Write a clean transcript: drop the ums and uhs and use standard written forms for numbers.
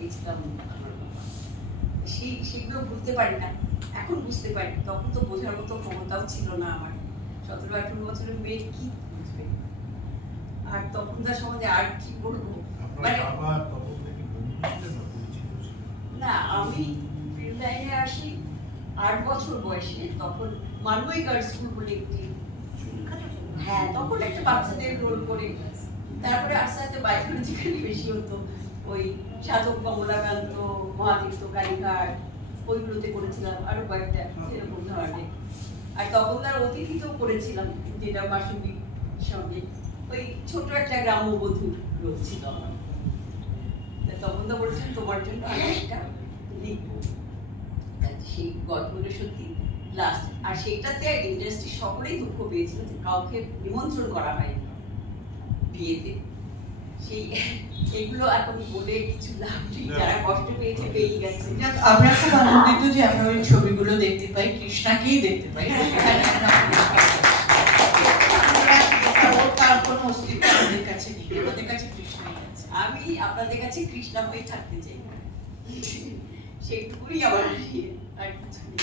পেয়েছিলাম আমার বাবা। সেগুলো ভুলতে পারি না, এখন বুঝতে পারি। তখন তো বোঝার মতো ক্ষমতাও ছিল না আমার। 17-18 বছরের মেয়ে কি বুঝবে, আর তখনকার সমাজে আর কি বলবো। না, আমি ফিল্ম লাইনে আসি 8 বছর বয়সে। তখন মানবই গার্লস স্কুল বলে একটি, হ্যাঁ তখন একটা বাচ্চাদের রোল করে, তারপরে আস্তে আস্তে বায়োলজিক্যালি বেশি হতো। ওই সাধক কমলাকান্ত, মহাতীর্থ কালীঘাট, ওইগুলোতে করেছিলাম, আরো কয়েকটা এরকম ধরনের। আর তখন তার অতিথিতেও করেছিলাম, যেটা বাসন্তীর সঙ্গে ওই ছোট একটা গ্রাম্যবধূর রোল ছিল আমার। তখন তো বলছেন তোমার জন্য আমি একটা লিখবো, সেই গল্পটা সত্যি লাস্ট। আর সেইটাতে ইন্ডাস্ট্রি সকলেই দুঃখ পেয়েছিল যে কাউকে নিমন্ত্রণ করা হয়নি বিয়েতে। সেই এগুলো এখন বলে কিছু লাভ নেই, যারা কষ্ট পেয়েছে পেয়ে গেছে। আমরা খুব আনন্দিত যে আমরা ওই ছবিগুলো দেখতে পাই, কৃষ্ণাকেই দেখতে পাই। তার কোনো অস্তিত্ব আমাদের কাছে নেই, আমাদের কাছে কৃষ্ণাই আছে। আমি আপনাদের কাছে কৃষ্ণা হয়ে থাকতে চাই, সেইটুকুই আমার আর কিছু নেই।